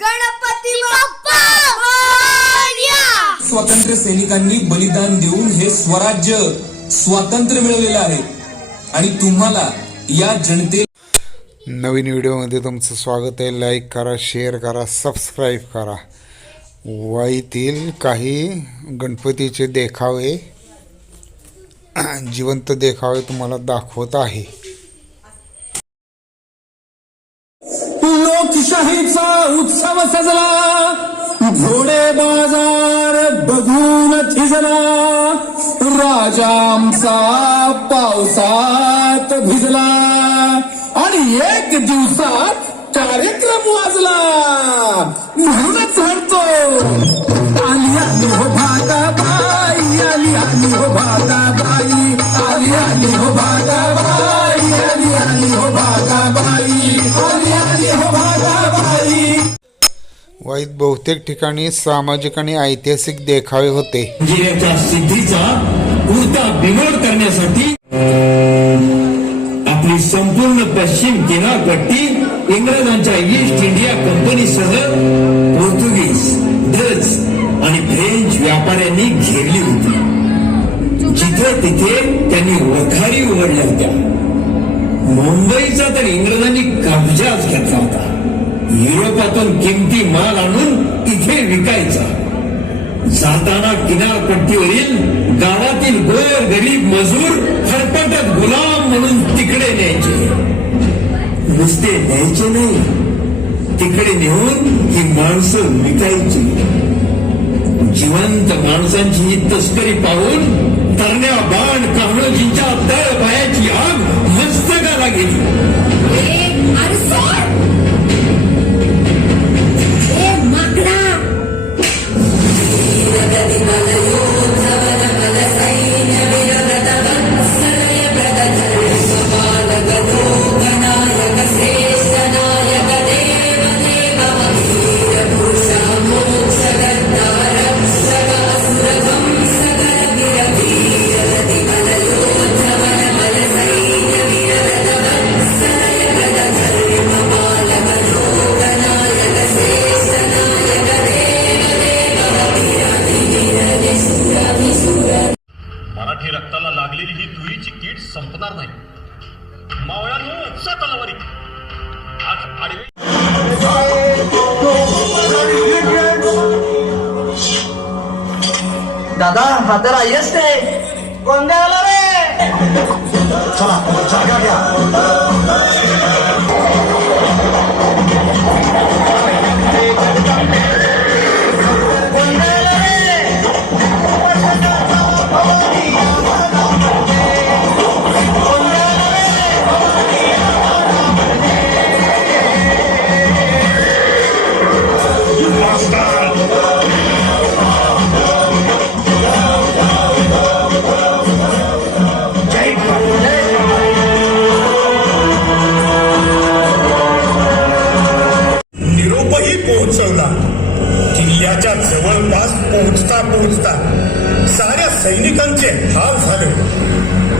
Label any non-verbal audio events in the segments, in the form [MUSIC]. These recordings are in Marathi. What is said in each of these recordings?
गणपती बाप्पा! मोरया! स्वातंत्र्य सैनिकांनी बलिदान देऊन हे स्वराज्य स्वातंत्र्य मिळवलेलं आहे. आणि तुम्हाला या जनते नवीन व्हिडिओमध्ये तुमचं स्वागत आहे. लाईक करा शेअर करा सबस्क्राईब करा. वाईतील काही गणपतीचे देखावे [CLEARS THROAT] जिवंत देखावे तुम्हाला दाखवत आहे. लोकशाहीचा उत्सव सजला. घोडे बाजार बघून थिजला राजा आमचा पावसात भिजला. आणि एक दिवसात कार्यक्रम वाजला. म्हणूनच हरतो आली आली हो भागाबाई आली आली हो भागाबाई आली आली हो भागाबाई. वाईत बहुतेक ठिकाणी सामाजिक आणि ऐतिहासिक देखावे होते. सिद्धीचा बिमोड करण्यासाठी आपली संपूर्ण पश्चिम किनारपट्टी इंग्रजांच्या ईस्ट इंडिया कंपनीसह पोर्तुगीज डच आणि फ्रेंच व्यापाऱ्यांनी घेरली होती. जिथे तिथे त्यांनी वखारी उघडल्या होत्या. मुंबईचा तर इंग्रजांनी कब्जाच घेतला होता. युरोपातून किमती माल आणून इथे विकायचा. जाताना किनारपट्टीवरील गावातील गोर गरीब मजूर हरपटत गुलाम म्हणून तिकडे न्यायचे. नुसते न्यायचे नाही तिकडे नेऊन ही माणसं विकायची. जिवंत माणसांची ही तस्करी पाहून तरण्या बाण कामळोजींच्या तळ पायाची आग मस्तकाला गेली. लागलेली ही धुळीची कीड संपणार नाही. मावळ्यांनो उपसा तलावारी. आज आडवी दादा हा तर आयस ते गोंधळला रे. चला जागा घ्या. पोहोचवला. किल्ल्याच्या जवळपास पोहोचता पोहोचता साऱ्या सैनिकांचे हाल झाले.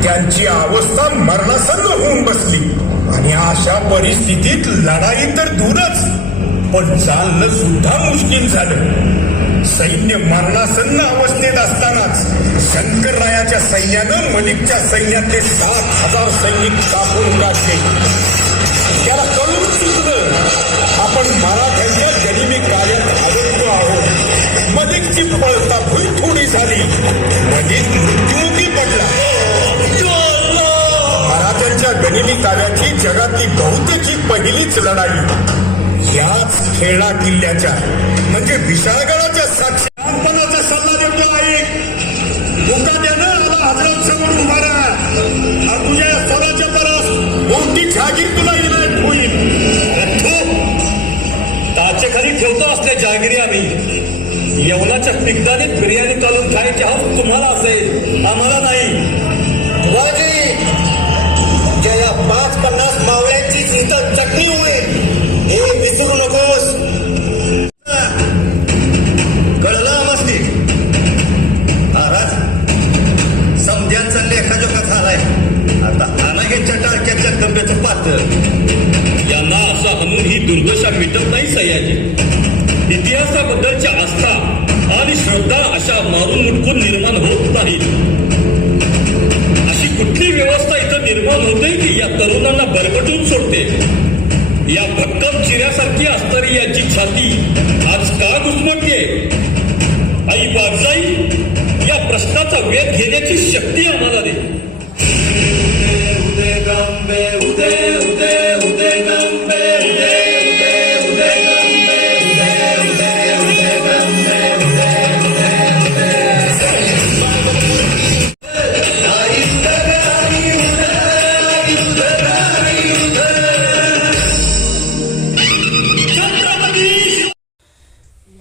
त्यांची अवस्था मरणासन्न होऊन बसली. आणि अशा परिस्थितीत लढाई तर दूरच पण चालणं सुद्धा मुश्किल झालं. सैन्य मरणासन्न अवस्थेत असतानाच शंकररायाच्या सैन्यानं मलिकच्या सैन्यातले सात हजार सैनिक कापून काढले. त्याला कळून चुकलं आपण मराठ्यांच्या आहोत पळता थोडी झाली. म्हणजे मृत्युमुखी पडला. मराठ्यांच्या गनिमी काव्याची जगातली बहुतेक पहिलीच लढाई. याच खेळा किल्ल्याच्या म्हणजे विशाळगडाच्या साक्षी लहानपणाचा सल्ला देतो आहे मुकाट्यानं आला हजरत समोर उभा राहा तुझ्या पिकदाने बिर्याणी चालून खायची हौस तुम्हाला असेल आम्हाला नाही. या पाच पन्नास मावळ्यांची चिंता चटणी होईल हे विसरू नकोस. कळलं आमस्ती महाराज समध्यांचा लेखाजोखा झालाय. आता पातळ यांना असा म्हणून ही दुर्दशा मिटत नाही सह्याजी इतिहासाबद्दलची आस्था आणि श्रद्धा अशा मारून मुटकून निर्माण होत नाही. अशी कुठली व्यवस्था इथं निर्माण होते की या तरुणांना बरकटून सोडते? या भक्कम चिऱ्यासारखी असणारी याची छाती आज का घुसमटते? आई बाजाई या प्रश्नाचा वेध घेण्याची शक्ती आम्हाला दे.